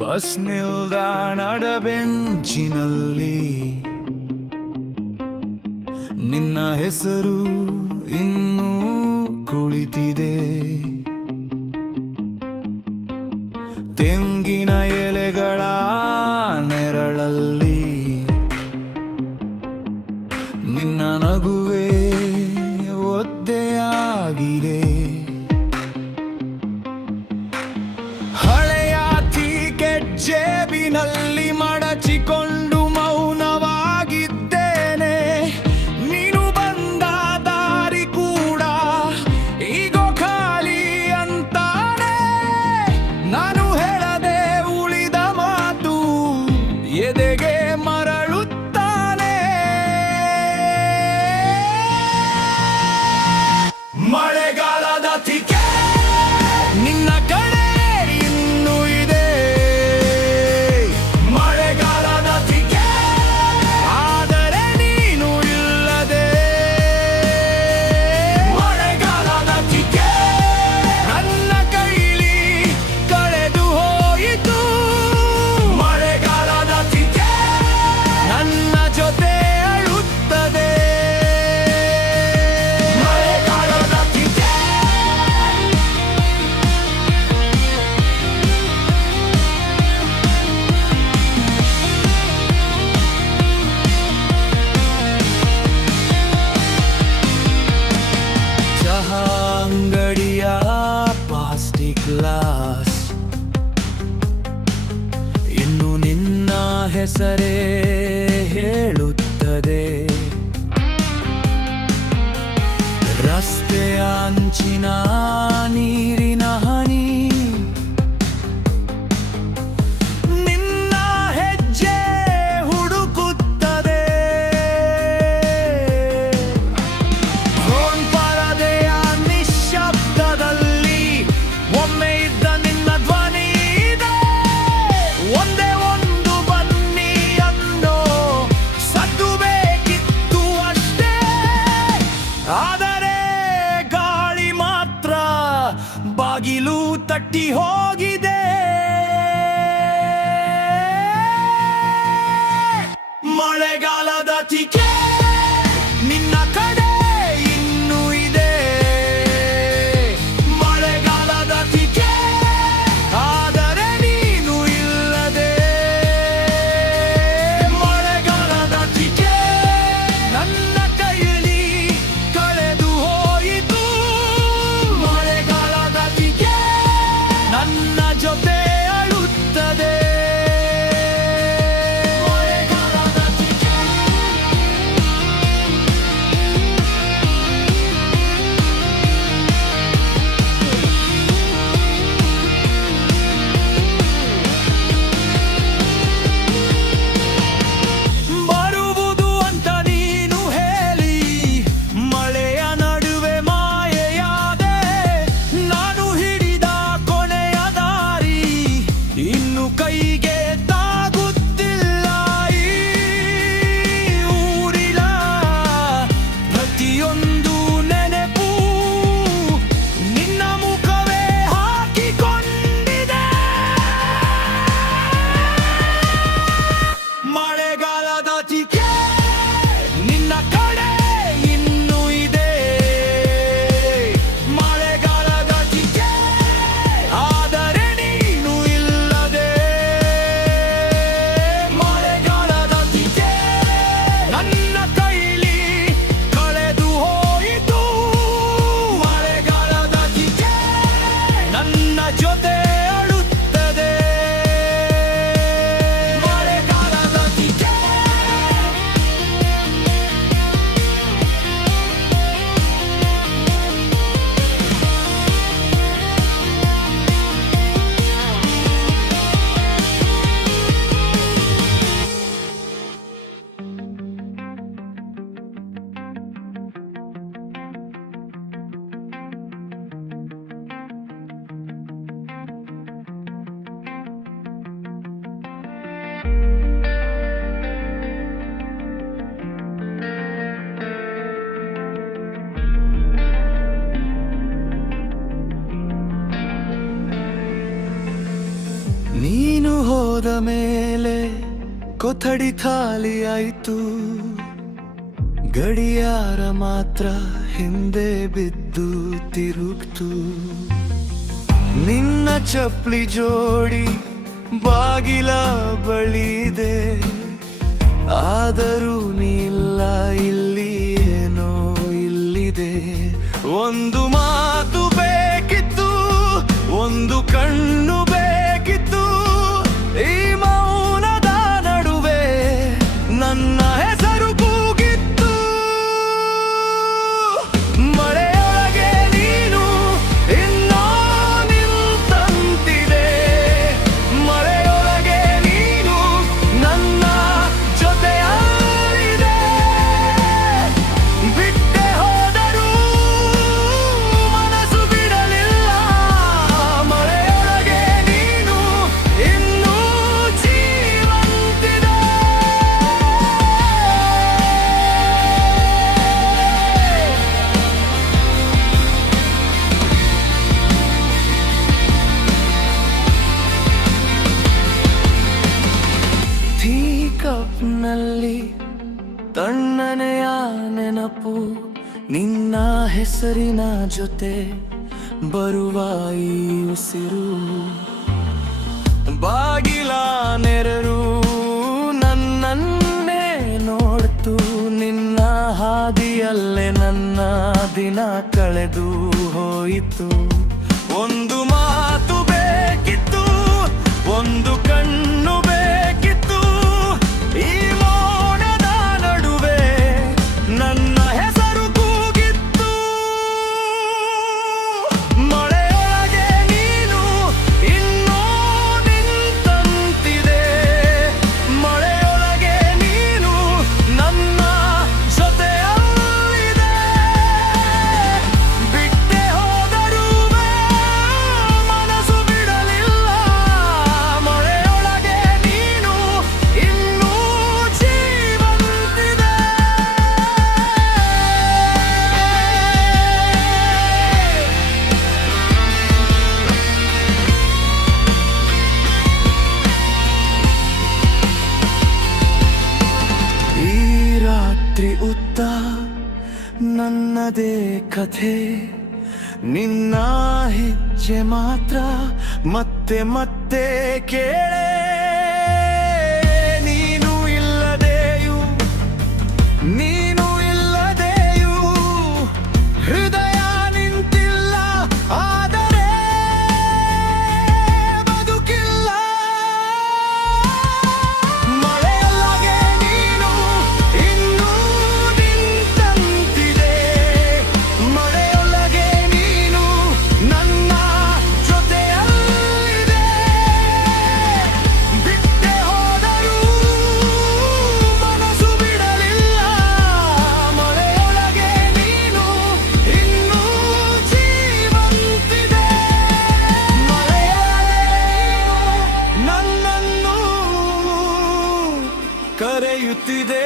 Bus ನಿಲ್ದಾಣದ ಬೆಂಚಿನಲ್ಲಿ ನಿನ್ನ ಹೆಸರು ಇನ್ನೂ ಕುಳಿತಿದೆ. ತೆಂಗಿನ ಎಲೆಗಳ ನೆರಳಲ್ಲಿ ನಿನ್ನ ನಗುವೆ ಒದ್ದೆಯಾಗಿದೆ. ಹಳೆಯ ಟಿಕೆಟ್ ಜೇಬಿನಲ್ಲಿ ಮಡಚಿಕೊಂಡು ಮೌನವಾಗಿದ್ದೇನೆ. ನೀನು ಬಂದ ದಾರಿ ಕೂಡ ಈಗೋ ಖಾಲಿ ಅಂತಾನೆ. ನಾನು ಹೇಳದೆ ಉಳಿದ ಮಾತು ಎದೆಗೆ ಮರಳುತ್ತಾನೆ. ಮಳೆಗಾಲದ ಟಿಕೆಟ್ ನಿನ್ನ ಕಡೆ ಇನ್ನೂ ಇದೆ. ಮಳೆಗಾಲದ ಟಿಕೆಟ್ ಆದರೆ ನೀನು ಇಲ್ಲದೆ. ಮಳೆಗಾಲದ ಟಿಕೆಟ್ ನನ್ನ ಕೈಲಿ ಕಳೆದು ಹೋಯಿತು. ಮಳೆಗಾಲದ ಟಿಕೆಟ್ ನನ್ನ ಜೊತೆ ಅಳುತ್ತದೆ. ಮಳೆಗಾಲದ ಚಹಾ ಅಂಗಡಿಯ ಪ್ಲಾಸ್ಟಿಕ್ ಗ್ಲಾಸ್ ಇನ್ನು ನಿನ್ನ ಹೆಸರೇ ಹೇಳುತ್ತದೆ. ರಸ್ತೆಯ ಅಂಚಿನ ನೀರಿನ ಹನಿ ನಿನ್ನ ಹೆಜ್ಜೆ ಹುಡುಕುತ್ತದೆ. ಫೋನ್ ಪರದೆಯ ನಿಶ್ಶಬ್ದದಲ್ಲಿ ಒಮ್ಮೆ ಇದ್ದ ನಿನ್ನ ಧ್ವನಿ ಇದೆ. ಒಂದೇ ಒಂದು ಬನ್ನಿ ಅನ್ನೋ ಸದ್ದು ಬೇಕಿತ್ತು ಅಷ್ಟೇ. ಆದರೆ ಗಾಳಿ ಮಾತ್ರ ಬಾಗಿಲು ತಟ್ಟಿ ಹೋಗಿದೆ. ಮಳೆಗಾಲದ ಟಿಕೆಟ್ ನಿನ್ನ ಕಡೆ ಇನ್ನೂ ಇದೆ. ಮಳೆಗಾಲದ ಟಿಕೆಟ್ ಆದರೆ ನೀನು ಇಲ್ಲದೆ. ಮಳೆಗಾಲದ ಟಿಕೆಟ್ ನನ್ನ ಕೈಯಲ್ಲಿ ಕಳೆದು ಹೋಯಿತು. ಮಳೆಗಾಲದ ಟಿಕೆಟ್ ನನ್ನ ಜೊತೆ ಅಳುತ್ತದೆ. ಮಳೆಗಾಲದ ಬರುವುದು ಅಂತ ನೀನು ಹೇಳಿ ಮಳೆಯ ನಡುವೆ ಮಾಯೆಯಾದೆ. ನಾನು ಹಿಡಿದ ಕೊನೆಯ ದಾರಿ ಇನ್ನು ಕೈಗೆ ತಾಗುತ್ತಿಲ್ಲ. ಈ ಊರಿನ ಪ್ರತಿಯೊಂದು ನೆನಪು ನಿನ್ನ ಮುಖವೇ ಹಾಕಿಕೊಂಡಿದೆ. ಮಳೆಗಾಲದ ಟಿಕೆಟ್ ನಿನ್ನ ಕಡೆ ಇನ್ನೂ ಇದೆ. ಮಳೆಗಾಲದ ಟಿಕೆಟ್ ಆದರೆ ನೀನು ಇಲ್ಲದೆ. ಮಳೆಗಾಲದ ಟಿಕೆಟ್ ನನ್ನ ಕೈಲಿ ಕಳೆದು ಹೋಯಿತು. ಹೋದ ಮೇಲೆ ಕೊಠಡಿ ಖಾಲಿ ಆಯಿತು, ಗಡಿಯಾರ ಮಾತ್ರ ಹಿಂದೆ ಬಿದ್ದು ತಿರುಗ್ತು. ನಿನ್ನ ಚಪ್ಲಿ ಜೋಡಿ ಬಾಗಿಲ ಬಳಿದೆ, ಆದರೂ ನೀಲ್ಲ ಇಲ್ಲಿ ಏನೋ ಇಲ್ಲಿದೆ. ಒಂದು ಮಾತು ಬೇಕಿತ್ತು, ಒಂದು ಕಣ್ಣು ಬೇಕಿತ್ತು, ಈ ಮೌನದ ನಡುವೆ ನನ್ನ ಹೆಸರು ಕೂಗಿತ್ತು. ಮಳೆಯೊಳಗೆ ನೀನು ಇನ್ನೂ ನಿಂತಂತಿದೆ, ಮಳೆಯೊಳಗೆ ನೀನು ನನ್ನ ಜೊತೆಯಲ್ಲಿದೆ. ಬಿಟ್ಟೆ ಹೋದರೂ ಮನಸ್ಸು ಬಿಡಲಿಲ್ಲ, ಮಳೆಯೊಳಗೆ ನೀನು ಇನ್ನೂ ಜೀವಂತಿದೆ. ಟೀ ಕಪ್ನಲ್ಲಿ ತಣ್ಣನೆಯ ನೆನಪು, ನಿನ್ನ ಹೆಸರಿನ ಜೊತೆ ಬರುವ ಈ ಉಸಿರು. ಬಾಗಿಲ ನೆರರು ನನ್ನನ್ನೇ ನೋಡ್ತು, ನಿನ್ನ ಹಾದಿಯಲ್ಲೇ ನನ್ನ ದಿನ ಕಳೆದು ಹೋಯಿತು. ಒಂದು ಮಾತು ಬೇಕಿತ್ತು, ಒಂದು ಕಣ್ಣು ಬೇಕಿತ್ತು, ಈ ಮೌನದ ನಡುವೆ ನನ್ನ ಹೆಸರು ಕೂಗಿತ್ತು. ಮಳೆಯೊಳಗೆ ನೀನು ಇನ್ನೂ ನಿಂತಂತಿದೆ, ಮಳೆಯೊಳಗೆ ನೀನು ನನ್ನ ಜೊತೆಯಲ್ಲಿದೆ. ಬಿಟ್ಟೆ ಹೋದರೂ ಮನಸ್ಸು ಬಿಡಲಿಲ್ಲ, ಮಳೆಯೊಳಗೆ ನೀನು ಇನ್ನೂ ಜೀವಂತಿದೆ. ಈ ರಾತ್ರಿ ಉದ್ದ ನನ್ನದೇ ಕಥೆ, ನಿನ್ನ ಹೆಜ್ಜೆ ಮಾತ್ರ ಮತ್ತೆ ಮತ್ತೆ ಕೇಳೆ. ನೀನು ಇಲ್ಲದೆಯೂ ನೀನು ಇಲ್ಲದೆಯೂ ಹೃದಯ ನಿಂತಿಲ್ಲ, ಆದರೆ ಬದುಕಿಲ್ಲ. ಮಳೆಯೊಳಗೆ ನೀನು ಇನ್ನೂ ನಿಂತಂತಿದೆ, ಮಳೆಯೊಳಗೆ ನೀನು ನನ್ನ ಜೊತೆಯಲ್ಲಿದೆ. ಬಿಟ್ಟೆ ಹೋದರೂ ಮನಸ್ಸು ಬಿಡಲಿಲ್ಲ, ಮಳೆಯೊಳಗೆ ನೀನು ಇನ್ನೂ ಜೀವಂತಿದೆ. ಮಳೆಯೊಳಗೆ ನೀನು ನನ್ನನ್ನು ಕರೆಯುತ್ತಿದೆ.